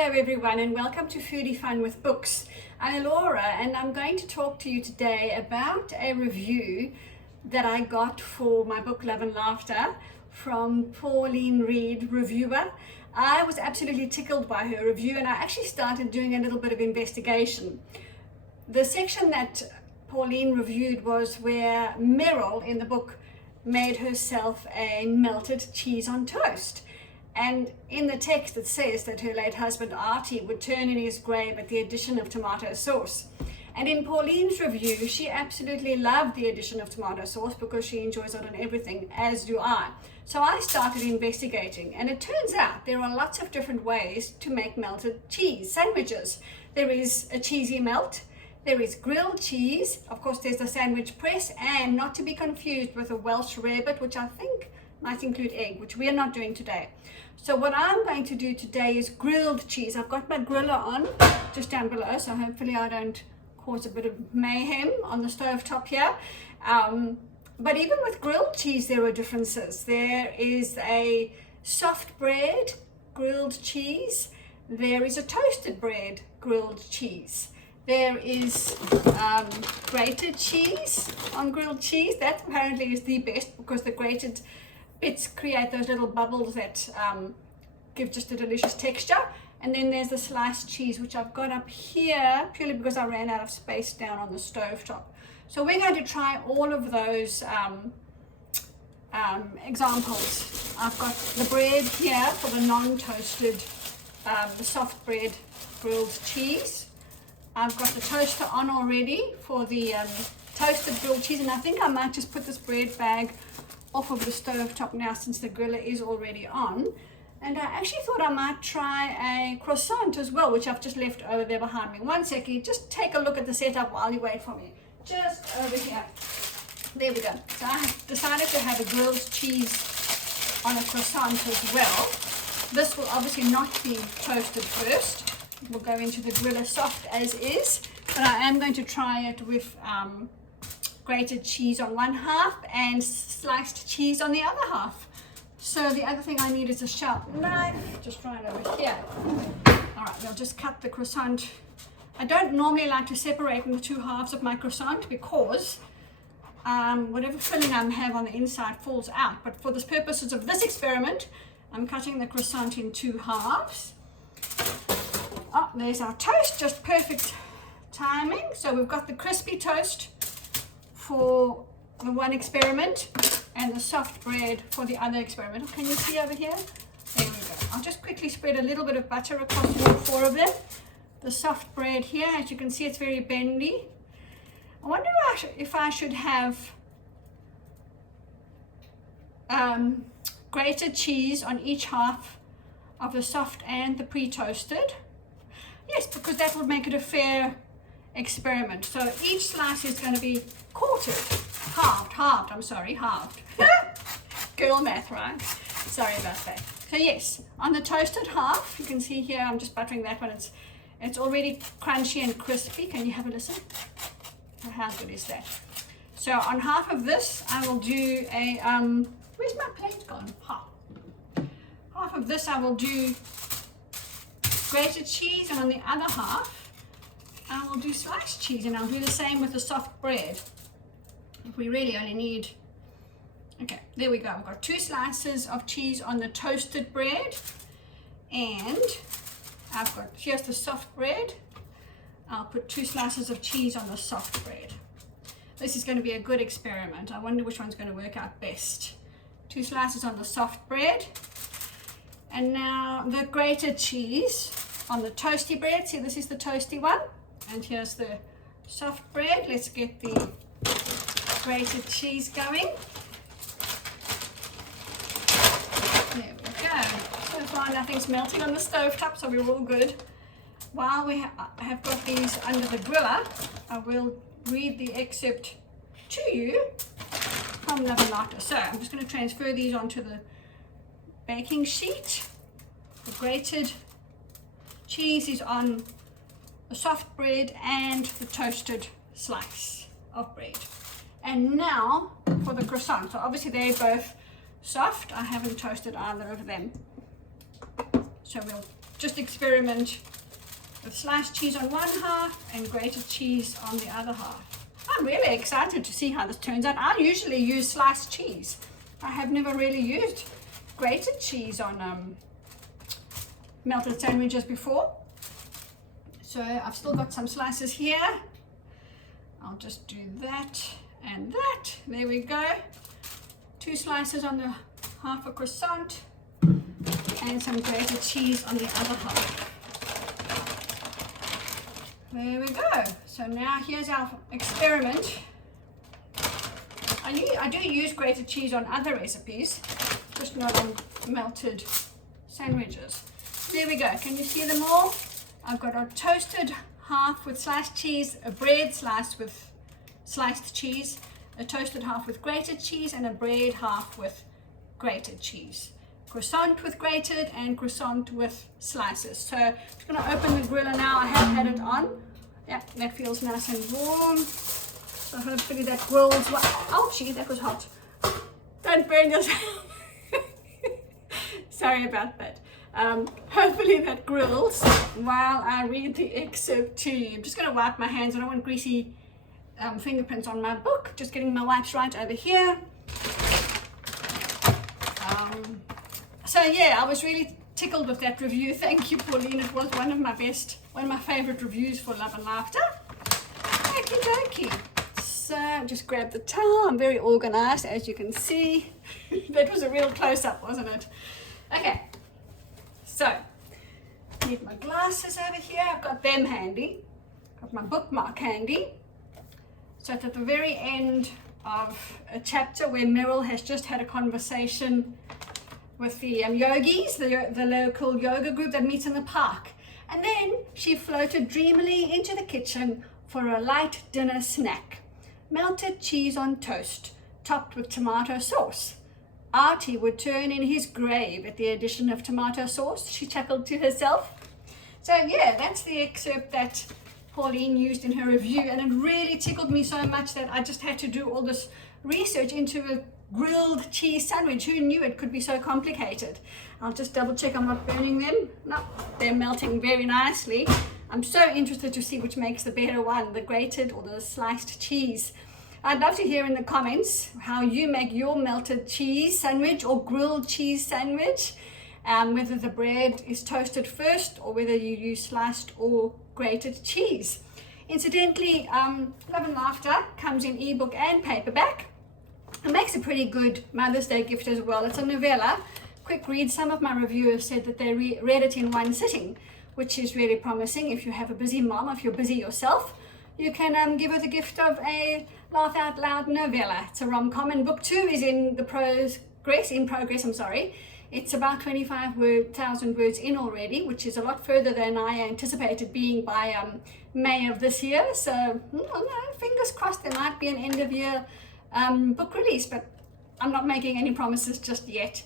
Hello everyone and welcome to Foodie Fun with Books. I'm Laura and I'm going to talk to you today about a review that I got for my book Love and Laughter from Pauline reviewer. I was absolutely tickled by her review and I actually started doing a little bit of investigation. The section that Pauline reviewed was where Meryl in the book made herself a melted cheese on toast. And in the text it says that her late husband Artie would turn in his grave at the addition of tomato sauce. And in Pauline's review, she absolutely loved the addition of tomato sauce because she enjoys it on everything, as do I. So I started investigating, and it turns out there are lots of different ways to make melted cheese sandwiches. There is a cheesy melt, there is grilled cheese, of course there's the sandwich press, and not to be confused with a Welsh rarebit, which I think might include egg, which we are not doing today. So what I'm going to do today is grilled cheese. I've got my griller on just down below, so hopefully I don't cause a bit of mayhem on the stove top here. But even with grilled cheese, there are differences. There is a soft bread grilled cheese. There is a toasted bread grilled cheese. There is grated cheese on grilled cheese. That apparently is the best because the grated bits create those little bubbles that give just a delicious texture. And then there's the sliced cheese, which I've got up here purely because I ran out of space down on the stove top. So we're going to try all of those examples. I've got the bread here for the non-toasted, the soft bread grilled cheese. I've got the toaster on already for the toasted grilled cheese, and I think I might just put this bread bag off of the stove top now since the griller is already on. And I actually thought I might try a croissant as well, which I've just left over there behind me. One second, just take a look at the setup while you wait for me. Just over here. There we go. So I decided to have a grilled cheese on a croissant as well. This will obviously not be toasted first. We'll go into the griller soft as is, but I am going to try it with grated cheese on one half and sliced cheese on the other half. So the other thing I need is a sharp knife, just right over here. All right, we'll just cut the croissant. I don't normally like to separate in the two halves of my croissant because whatever filling I have on the inside falls out. But for the purposes of this experiment, I'm cutting the croissant in two halves. Oh, there's our toast, just perfect timing. So we've got the crispy toast for the one experiment and the soft bread for the other experiment. Can you see over here? There we go. I'll just quickly spread a little bit of butter across all four of them. The soft bread here, as you can see, it's very bendy. I wonder if I should have grated cheese on each half of the soft and the pre-toasted. Yes, because that would make it a fair experiment. So each slice is going to be quartered, halved. Girl math, right? Sorry about that. So yes, on the toasted half, you can see here, I'm just buttering that one. It's already crunchy and crispy. Can you have a listen? Oh, how good is that? So on half of this, I will do a, where's my plate gone? Half of this, I will do grated cheese, and on the other half, I will do sliced cheese, and I'll do the same with the soft bread. If we really only need, okay, there we go. We've got two slices of cheese on the toasted bread, and I've got, here's the soft bread. I'll put two slices of cheese on the soft bread. This is going to be a good experiment. I wonder which one's going to work out best. Two slices on the soft bread, and now the grated cheese on the toasty bread. See, this is the toasty one. And here's the soft bread. Let's get the grated cheese going. There we go. So far nothing's melting on the stove top, so we're all good. While we have got these under the griller, I will read the excerpt to you from Love and Laughter. So I'm just going to transfer these onto the baking sheet. The grated cheese is on the soft bread and the toasted slice of bread. And now for the croissant. So obviously they're both soft. I haven't toasted either of them. So we'll just experiment with sliced cheese on one half and grated cheese on the other half. I'm really excited to see how this turns out. I usually use sliced cheese. I have never really used grated cheese on melted sandwiches before. So I've still got some slices here. I'll just do that and that. There we go. 2 slices on the half a croissant and some grated cheese on the other half. There we go. So now here's our experiment. I do use grated cheese on other recipes, just not on melted sandwiches. There we go. Can you see them all? I've got a toasted half with sliced cheese, a bread slice with sliced cheese, a toasted half with grated cheese, and a bread half with grated cheese. Croissant with grated and croissant with slices. So I'm just going to open the griller now. I have had it on. Yeah, that feels nice and warm. So hopefully that grills well. Oh, gee, that was hot. Don't burn yourself. Sorry about that. Hopefully that grills while I read the excerpt to you. I'm just going to wipe my hands. I don't want greasy fingerprints on my book. Just getting my wipes right over here. So yeah, I was really tickled with that review. Thank you, Pauline. It was one of my favorite reviews for Love and Laughter. Okie dokie. So just grab the towel. I'm very organized, as you can see. That was a real close-up, wasn't it? Okay. So, need my glasses over here. I've got them handy. Got my bookmark handy. So it's at the very end of a chapter where Meryl has just had a conversation with the yogis, the local yoga group that meets in the park. And then she floated dreamily into the kitchen for a light dinner snack. Melted cheese on toast, topped with tomato sauce. Artie would turn in his grave at the addition of tomato sauce, she chuckled to herself. So yeah, that's the excerpt that Pauline used in her review, and it really tickled me so much that I just had to do all this research into a grilled cheese sandwich. Who knew it could be so complicated? I'll just double check I'm not burning them. No, they're melting very nicely. I'm so interested to see which makes the better one, the grated or the sliced cheese. I'd love to hear in the comments how you make your melted cheese sandwich or grilled cheese sandwich, whether the bread is toasted first or whether you use sliced or grated cheese. Incidentally, Love and Laughter comes in ebook and paperback. It makes a pretty good Mother's Day gift as well. It's a novella, quick read. Some of my reviewers said that they read it in one sitting, which is really promising. If you have a busy mom, if you're busy yourself, you can give her the gift of a laugh out loud novella. It's a rom-com, and book 2 is in progress. It's about 25,000 words in already, which is a lot further than I anticipated being by May of this year. So fingers crossed there might be an end of year book release, but I'm not making any promises just yet.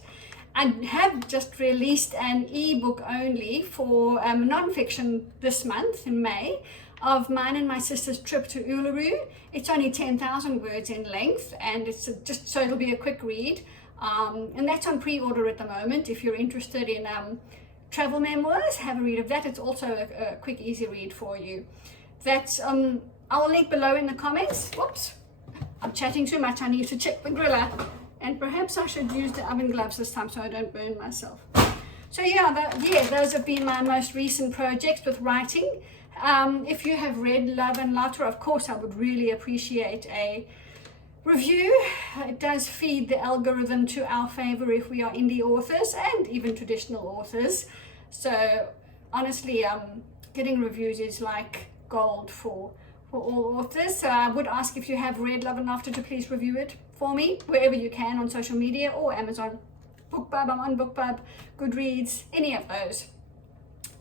I have just released an ebook only for non-fiction this month in May of mine and my sister's trip to Uluru. It's only 10,000 words in length, and it's just so it'll be a quick read. And that's on pre-order at the moment. If you're interested in travel memoirs, have a read of that. It's also a quick, easy read for you. That's I'll link below in the comments. Whoops, I'm chatting too much. I need to check the griller, and perhaps I should use the oven gloves this time so I don't burn myself. So yeah, those have been my most recent projects with writing. If you have read Love and Laughter, of course, I would really appreciate a review. It does feed the algorithm to our favor if we are indie authors and even traditional authors. So honestly, getting reviews is like gold for all authors. So I would ask if you have read Love and Laughter to please review it for me wherever you can, on social media or Amazon, BookBub. I'm on BookBub, Goodreads, any of those.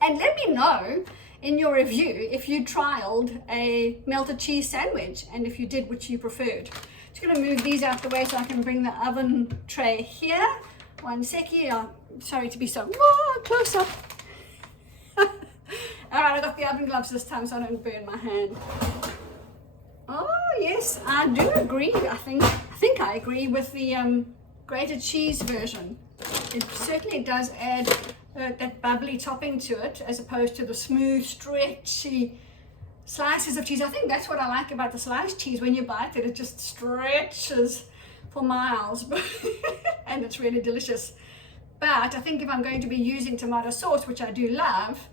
And let me know in your review if you trialed a melted cheese sandwich, and if you did, which you preferred. Just going to move these out the way so I can bring the oven tray here. One second. Sorry to be so close up. All right, I got the oven gloves this time so I don't burn my hand. Oh yes, I do agree. I think I agree with the grated cheese version. It certainly does add that bubbly topping to it, as opposed to the smooth, stretchy slices of cheese. I think that's what I like about the sliced cheese. When you bite it, it just stretches for miles, and it's really delicious. But I think if I'm going to be using tomato sauce, which I do love,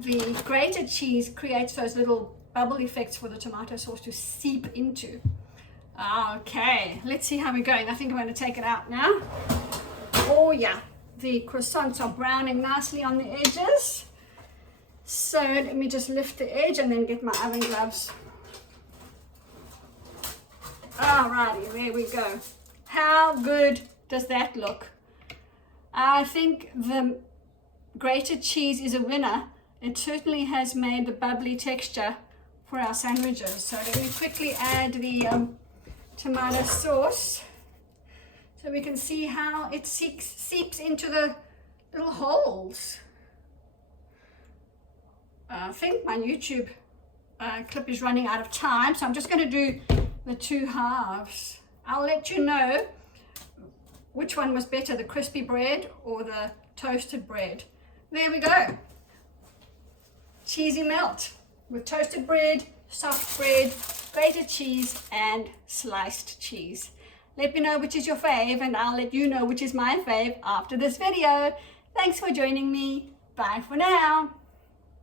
the grated cheese creates those little bubble effects for the tomato sauce to seep into. Okay, let's see how we're going. I think I'm going to take it out now. Oh yeah, the croissants are browning nicely on the edges. So let me just lift the edge and then get my oven gloves. Alrighty, there we go. How good does that look? I think the grated cheese is a winner. It certainly has made the bubbly texture for our sandwiches. So let me quickly add the tomato sauce so we can see how it seeps into the little holes. I think my YouTube clip is running out of time, so I'm just going to do the 2 halves. I'll let you know which one was better, the crispy bread or the toasted bread. There we go. Cheesy melt with toasted bread, soft bread, grated cheese and sliced cheese. Let me know which is your fave, and I'll let you know which is my fave after this video. Thanks for joining me. Bye for now.